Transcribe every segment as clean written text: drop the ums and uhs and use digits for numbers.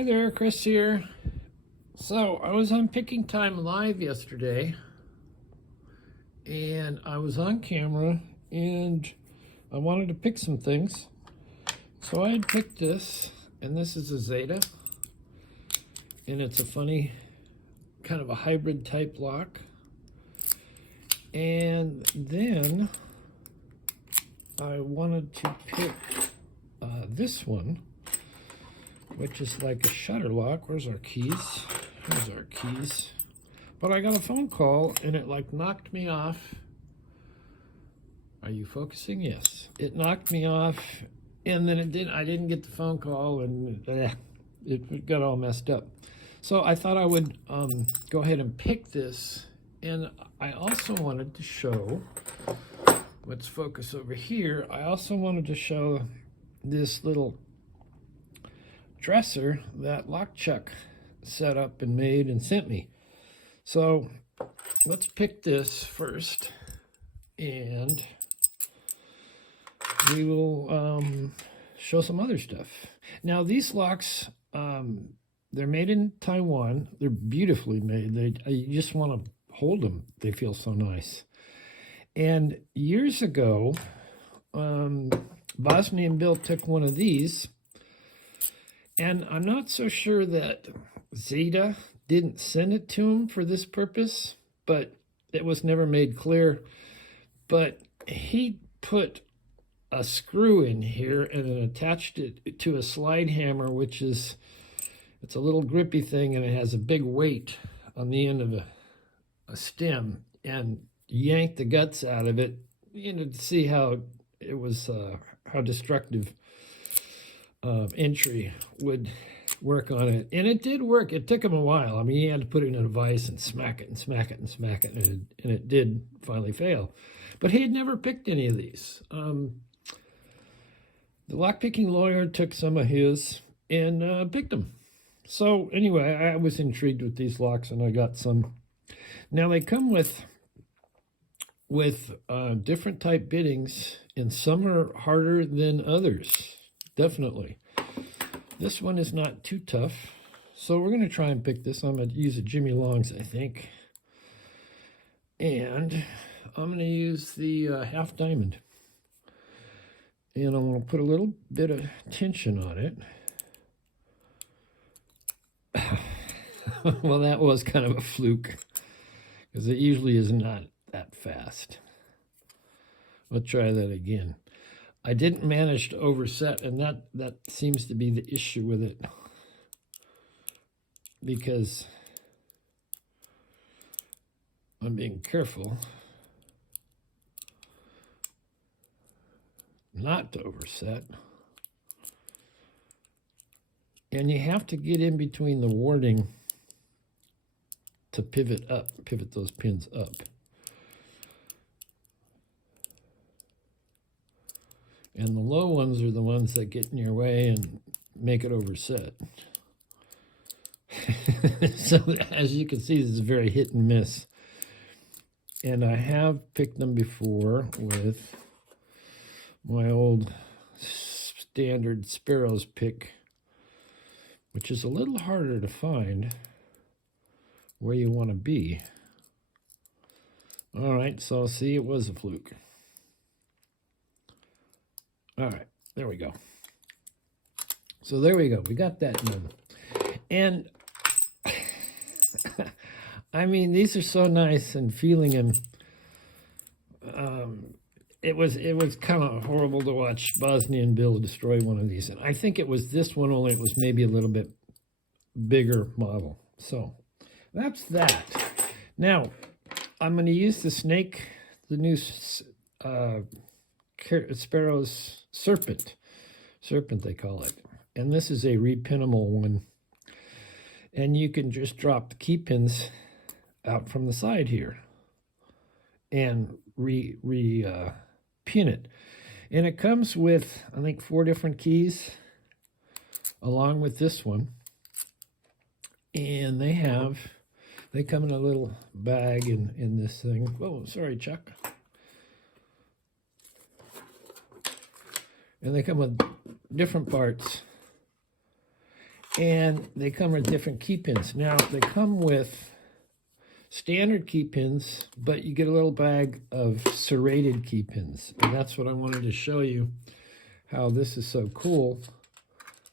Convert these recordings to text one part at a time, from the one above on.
Hi there, Chris here. So I was on Picking Time Live yesterday, and I was on camera, and I wanted to pick some things. So I had picked this, and this is a ZETA, and it's a funny kind of a hybrid type lock. And then I wanted to pick this one, which is like a shutter lock. Where's our keys? Here's our keys. But I got a phone call and it like knocked me off. Are you focusing? Yes. It knocked me off, and then I didn't get the phone call, and it got all messed up. So I thought I would go ahead and pick this, and I also wanted to show, let's focus over here. I also wanted to show this little dresser that Lock Chuck set up and made and sent me. So let's pick this first, and we will show some other stuff. Now these locks, they're made in Taiwan. They're beautifully made. You just want to hold them. They feel so nice. And years ago, Bosnia and Bill took one of these, and I'm not so sure that ZETA didn't send it to him for this purpose, but it was never made clear. But he put a screw in here and then attached it to a slide hammer, which is, it's a little grippy thing, and it has a big weight on the end of a stem, and yanked the guts out of it, to see how it was, how destructive entry would work on it. And it did work. It took him a while. I mean, he had to put it in a vise and smack it and smack it and smack it, and it did finally fail. But he had never picked any of these. The lockpicking lawyer took some of his and picked them. So anyway, I was intrigued with these locks, and I got some. Now they come with different type bittings, and some are harder than others, definitely. This one is not too tough, so we're going to try and pick this. I'm going to use a Jimmy Long's, I think. And I'm going to use the half diamond. And I'm going to put a little bit of tension on it. Well, that was kind of a fluke, because it usually is not that fast. Let's try that again. I didn't manage to overset, and that seems to be the issue with it, because I'm being careful not to overset. And you have to get in between the warding to pivot those pins up. And the low ones are the ones that get in your way and make it overset. So as you can see, this is very hit and miss. And I have picked them before with my old standard Sparrows pick, which is a little harder to find where you want to be. All right, so see, it was a fluke. All right, there we go. So there we go. We got that done. And I mean, these are so nice, and feeling them. It was kind of horrible to watch Bosnia and Bill destroy one of these. And I think it was this one, only it was maybe a little bit bigger model. So that's that. Now, I'm going to use the snake, the new Sparrow's serpent they call it, and this is a repinnable one, and you can just drop the key pins out from the side here and pin it. And it comes with, I think, 4 different keys along with this one, and they come in a little bag in this thing. Oh, sorry, Chuck. And they come with different parts. And they come with different key pins. Now, they come with standard key pins, but you get a little bag of serrated key pins. And that's what I wanted to show you, how this is so cool,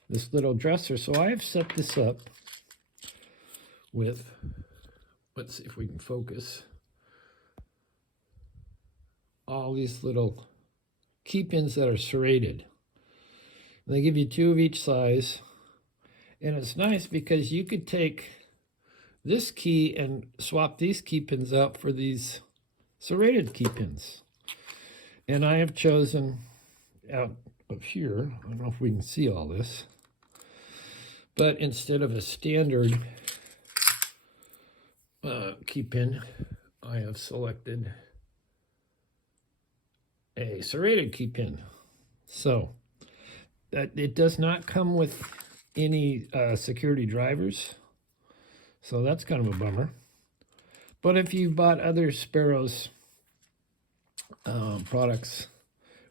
this little dresser. So I have set this up with, let's see if we can focus, all these little key pins that are serrated. And they give you 2 of each size. And it's nice because you could take this key and swap these key pins out for these serrated key pins. And I have chosen out of here, I don't know if we can see all this, but instead of a standard key pin, I have selected a serrated key pin. So that it does not come with any security drivers, so that's kind of a bummer. But if you bought other Sparrows products,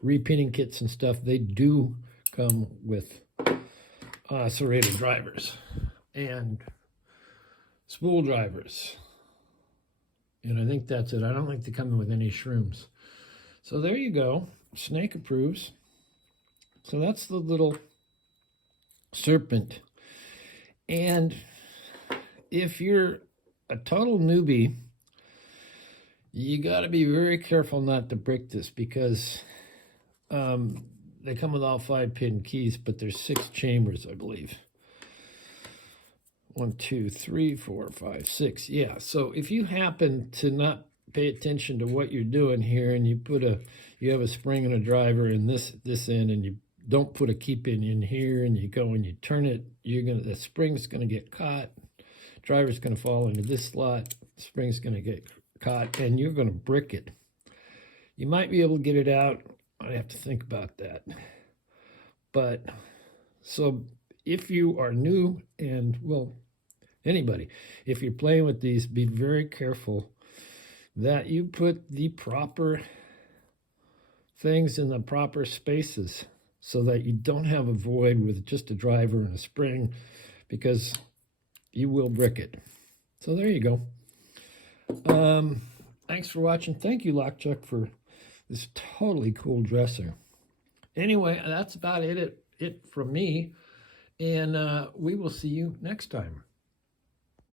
repinning kits and stuff, they do come with serrated drivers and spool drivers. And I think that's it. I don't think they come in with any shrooms. So there you go. Snake approves. So that's the little serpent. And if you're a total newbie, you got to be very careful not to break this, because they come with all 5-pin keys, but there's 6 chambers, I believe. 1, 2, 3, 4, 5, 6. Yeah, so if you happen to not pay attention to what you're doing here, and you have a spring and a driver in this end, and you don't put a key pin in here, and you go and you turn it, the spring's gonna get caught, driver's gonna fall into this slot, spring's gonna get caught, and you're gonna brick it. You might be able to get it out. I have to think about that. But so if you are new, and well, anybody, if you're playing with these, be very careful that you put the proper things in the proper spaces, so that you don't have a void with just a driver and a spring, because you will brick it. So there you go. Thanks for watching. Thank you, Lockchuck, for this totally cool dresser. Anyway, that's about it from me, and we will see you next time.